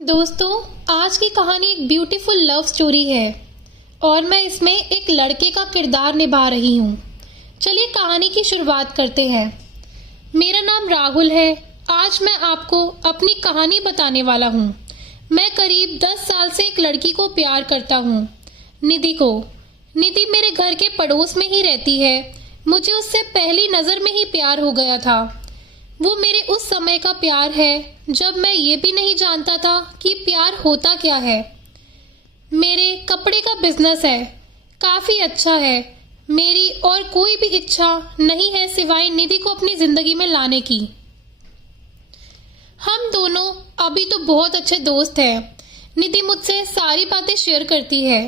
दोस्तों, आज की कहानी एक ब्यूटीफुल लव स्टोरी है और मैं इसमें एक लड़के का किरदार निभा रही हूँ। चलिए कहानी की शुरुआत करते हैं। मेरा नाम राहुल है। आज मैं आपको अपनी कहानी बताने वाला हूँ। मैं करीब 10 साल से एक लड़की को प्यार करता हूँ, निधि को। निधि मेरे घर के पड़ोस में ही रहती है। मुझे उससे पहली नज़र में ही प्यार हो गया था। वो मेरे उस समय का प्यार है जब मैं ये भी नहीं जानता था कि प्यार होता क्या है। मेरे कपड़े का बिजनेस है, काफ़ी अच्छा है। मेरी और कोई भी इच्छा नहीं है सिवाय निधि को अपनी ज़िंदगी में लाने की। हम दोनों अभी तो बहुत अच्छे दोस्त हैं। निधि मुझसे सारी बातें शेयर करती है।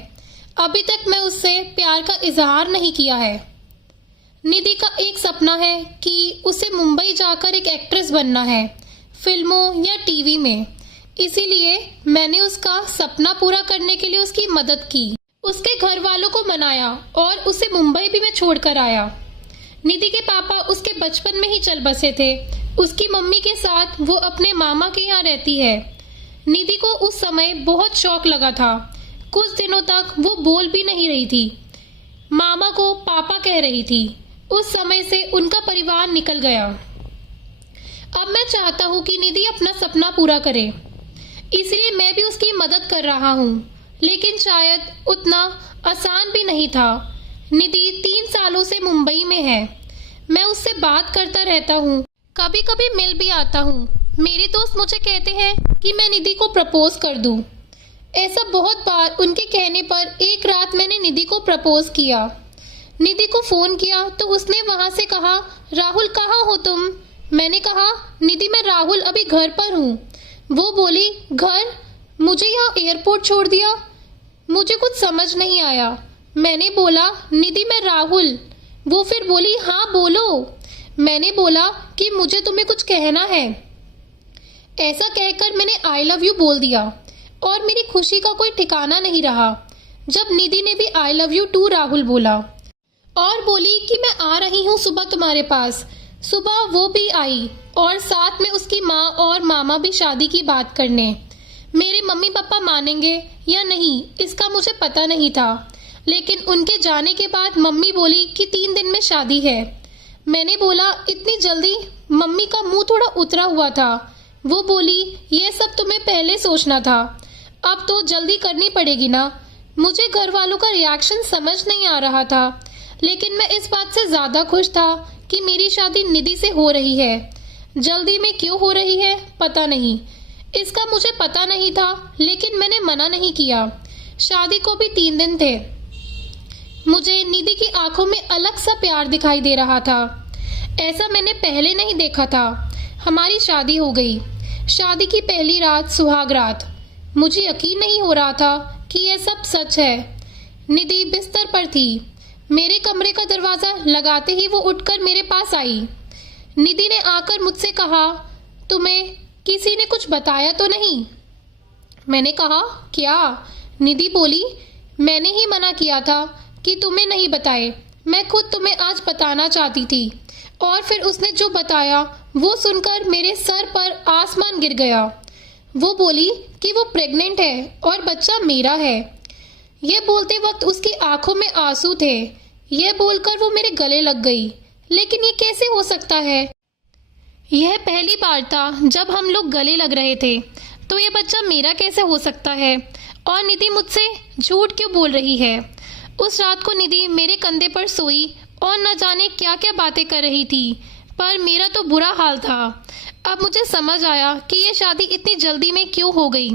अभी तक मैं उससे प्यार का इजहार नहीं किया है। निधि का एक सपना है कि उसे मुंबई जाकर एक एक्ट्रेस बनना है, फिल्मों या टीवी में। इसीलिए मैंने उसका सपना पूरा करने के लिए उसकी मदद की, उसके घर वालों को मनाया और उसे मुंबई भी मैं छोड़कर आया। निधि के पापा उसके बचपन में ही चल बसे थे। उसकी मम्मी के साथ वो अपने मामा के यहाँ रहती है। निधि को उस समय बहुत शौक लगा था। कुछ दिनों तक वो बोल भी नहीं रही थी, मामा को पापा कह रही थी। उस समय से उनका परिवार निकल गया। अब मैं चाहता हूँ कि निधि अपना सपना पूरा करे, इसलिए मैं भी उसकी मदद कर रहा हूँ, लेकिन शायद उतना आसान भी नहीं था। निधि 3 सालों से मुंबई में है। मैं उससे बात करता रहता हूँ, कभी कभी मिल भी आता हूँ। मेरे दोस्त मुझे कहते हैं कि मैं निधि को प्रपोज कर दूँ। ऐसा बहुत बार उनके कहने पर एक रात मैंने निधि को प्रपोज किया। निधि को फ़ोन किया तो उसने वहाँ से कहा, राहुल कहाँ हो तुम? मैंने कहा, निधि मैं राहुल अभी घर पर हूँ। वो बोली, घर? मुझे यहाँ एयरपोर्ट छोड़ दिया? मुझे कुछ समझ नहीं आया। मैंने बोला, निधि मैं राहुल। वो फिर बोली, हाँ बोलो। मैंने बोला कि मुझे तुम्हें कुछ कहना है। ऐसा कहकर मैंने आई लव यू बोल दिया और मेरी खुशी का कोई ठिकाना नहीं रहा जब निधि ने भी I love you too Rahul बोला और बोली कि मैं आ रही हूँ सुबह तुम्हारे पास। सुबह वो भी आई और साथ में उसकी माँ और मामा भी शादी की बात करने। मेरे मम्मी पापा मानेंगे या नहीं इसका मुझे पता नहीं था, लेकिन उनके जाने के बाद मम्मी बोली कि 3 दिन में शादी है। मैंने बोला, इतनी जल्दी? मम्मी का मुंह थोड़ा उतरा हुआ था। वो बोली, ये सब तुम्हें पहले सोचना था, अब तो जल्दी करनी पड़ेगी ना। मुझे घर वालों का रिएक्शन समझ नहीं आ रहा था, लेकिन मैं इस बात से ज़्यादा खुश था कि मेरी शादी निधि से हो रही है। जल्दी में क्यों हो रही है पता नहीं, इसका मुझे पता नहीं था, लेकिन मैंने मना नहीं किया। शादी को भी 3 दिन थे। मुझे निधि की आंखों में अलग सा प्यार दिखाई दे रहा था। ऐसा मैंने पहले नहीं देखा था। हमारी शादी हो गई। शादी की पहली रात सुहाग रात। मुझे यकीन नहीं हो रहा था कि यह सब सच है। निधि बिस्तर पर थी। मेरे कमरे का दरवाज़ा लगाते ही वो उठकर मेरे पास आई। निधि ने आकर मुझसे कहा, तुम्हें किसी ने कुछ बताया तो नहीं? मैंने कहा, क्या? निधि बोली, मैंने ही मना किया था कि तुम्हें नहीं बताए। मैं खुद तुम्हें आज बताना चाहती थी। और फिर उसने जो बताया वो सुनकर मेरे सर पर आसमान गिर गया। वो बोली कि वो प्रेग्नेंट है और बच्चा मेरा है। यह बोलते वक्त उसकी आंखों में आंसू थे। यह बोलकर वो मेरे गले लग गई। लेकिन ये कैसे हो सकता है? यह पहली बार था जब हम लोग गले लग रहे थे, तो यह बच्चा मेरा कैसे हो सकता है? और निधि मुझसे झूठ क्यों बोल रही है? उस रात को निधि मेरे कंधे पर सोई और न जाने क्या क्या बातें कर रही थी, पर मेरा तो बुरा हाल था। अब मुझे समझ आया कि यह शादी इतनी जल्दी में क्यों हो गई,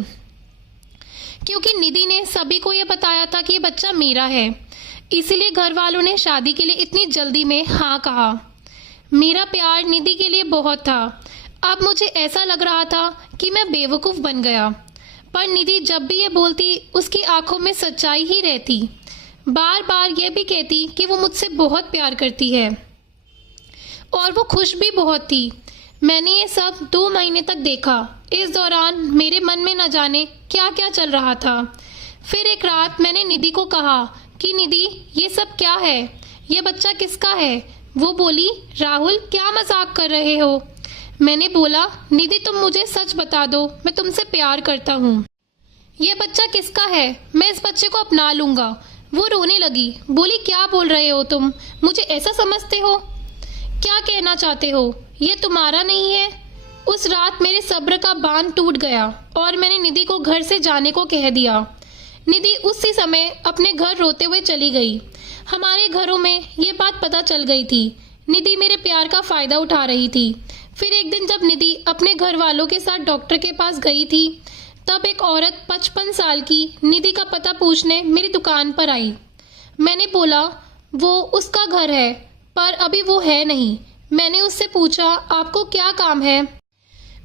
क्योंकि निधि ने सभी को यह बताया था कि यह बच्चा मेरा है। इसीलिए घर वालों ने शादी के लिए इतनी जल्दी में हाँ कहा। मेरा प्यार निधि के लिए बहुत था। अब मुझे ऐसा लग रहा था कि मैं बेवकूफ़ बन गया, पर निधि जब भी ये बोलती उसकी आंखों में सच्चाई ही रहती। बार बार ये भी कहती कि वो मुझसे बहुत प्यार करती है और वो खुश भी बहुत थी। मैंने ये सब 2 महीने तक देखा। इस दौरान मेरे मन में न जाने क्या क्या चल रहा था। फिर एक रात मैंने निधि को कहा कि निधि ये सब क्या है? ये बच्चा किसका है? वो बोली, राहुल क्या मजाक कर रहे हो? मैंने बोला, निधि तुम मुझे सच बता दो, मैं तुमसे प्यार करता हूँ। ये बच्चा किसका है? मैं इस बच्चे को अपना लूंगा। वो रोने लगी, बोली क्या बोल रहे हो तुम? मुझे ऐसा समझते हो? क्या कहना चाहते हो? ये तुम्हारा नहीं है? उस रात मेरे सब्र का बांध टूट गया और मैंने निधि को घर से जाने को कह दिया। निधि उसी समय अपने घर रोते हुए चली गई। हमारे घरों में ये बात पता चल गई थी। निधि मेरे प्यार का फायदा उठा रही थी। फिर एक दिन जब निधि अपने घर वालों के साथ डॉक्टर के पास गई थी, तब एक औरत 55 साल की निधि का पता पूछने मेरी दुकान पर आई। मैंने बोला वो उसका घर है, पर अभी वो है नहीं। मैंने उससे पूछा आपको क्या काम है?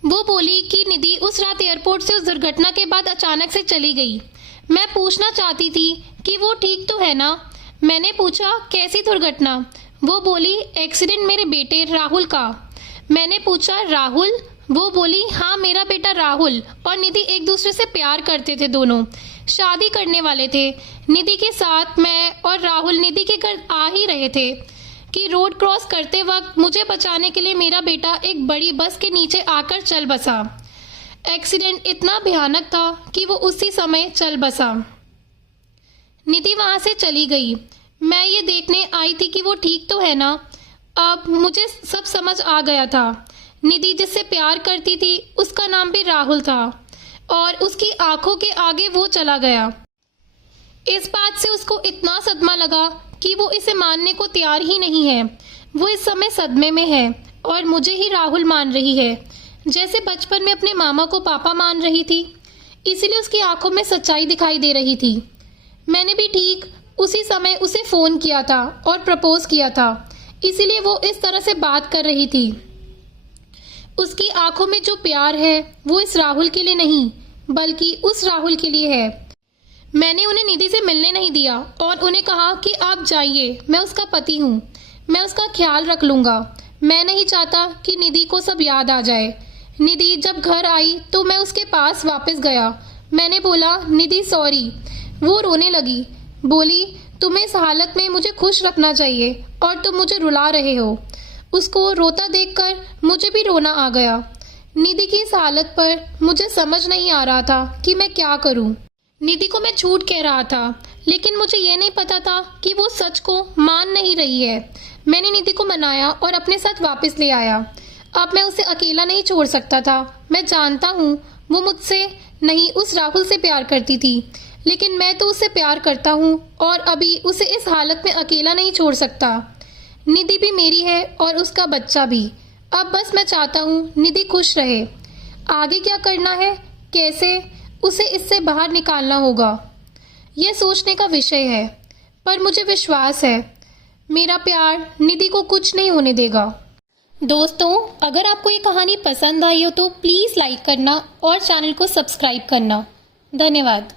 वो बोली कि निधि उस रात एयरपोर्ट से उस दुर्घटना के बाद अचानक से चली गई। मैं पूछना चाहती थी कि वो ठीक तो है ना? मैंने पूछा कैसी दुर्घटना? वो बोली एक्सीडेंट मेरे बेटे राहुल का। मैंने पूछा राहुल? वो बोली हाँ, मेरा बेटा राहुल और निधि एक दूसरे से प्यार करते थे, दोनों शादी करने वाले थे। निधि के साथ मैं और राहुल निधि के घर आ ही रहे थे कि रोड क्रॉस करते वक्त मुझे बचाने के लिए मेरा बेटा एक बड़ी बस के नीचे आकर चल बसा। एक्सीडेंट इतना भयानक था कि वो उसी समय चल बसा। निधि वहां से चली गई। मैं ये देखने आई थी कि वो ठीक तो है ना। अब मुझे सब समझ आ गया था। निधि जिससे प्यार करती थी उसका नाम भी राहुल था और उसकी आंखों के आगे वो चला गया। इस बात से उसको इतना सदमा लगा कि वो इसे मानने को तैयार ही नहीं है। वो इस समय सदमे में है और मुझे ही राहुल मान रही है, जैसे बचपन में अपने मामा को पापा मान रही थी। इसीलिए उसकी आंखों में सच्चाई दिखाई दे रही थी। मैंने भी ठीक उसी समय उसे फोन किया था और प्रपोज किया था, इसीलिए वो इस तरह से बात कर रही थी। उसकी आंखों में जो प्यार है वो इस राहुल के लिए नहीं, बल्कि उस राहुल के लिए है। मैंने उन्हें निधि से मिलने नहीं दिया और उन्हें कहा कि आप जाइए, मैं उसका पति हूँ, मैं उसका ख्याल रख लूँगा। मैं नहीं चाहता कि निधि को सब याद आ जाए। निधि जब घर आई तो मैं उसके पास वापस गया। मैंने बोला निधि सॉरी। वो रोने लगी, बोली तुम्हें इस हालत में मुझे खुश रखना चाहिए और तुम मुझे रुला रहे हो। उसको रोता देखकर मुझे भी रोना आ गया। निधि की इस हालत पर मुझे समझ नहीं आ रहा था कि मैं क्या करूं। निधि को मैं झूठ कह रहा था, लेकिन मुझे ये नहीं पता था कि वो सच को मान नहीं रही है। मैंने निधि को मनाया और अपने साथ वापस ले आया। अब मैं उसे अकेला नहीं छोड़ सकता था। मैं जानता हूँ वो मुझसे नहीं, उस राहुल से प्यार करती थी, लेकिन मैं तो उससे प्यार करता हूँ और अभी उसे इस हालत में अकेला नहीं छोड़ सकता। निधि भी मेरी है और उसका बच्चा भी। अब बस मैं चाहता हूँ निधि खुश रहे। आगे क्या करना है, कैसे उसे इससे बाहर निकालना होगा, यह सोचने का विषय है। पर मुझे विश्वास है मेरा प्यार निधि को कुछ नहीं होने देगा। दोस्तों, अगर आपको ये कहानी पसंद आई हो तो प्लीज़ लाइक करना और चैनल को सब्सक्राइब करना। धन्यवाद।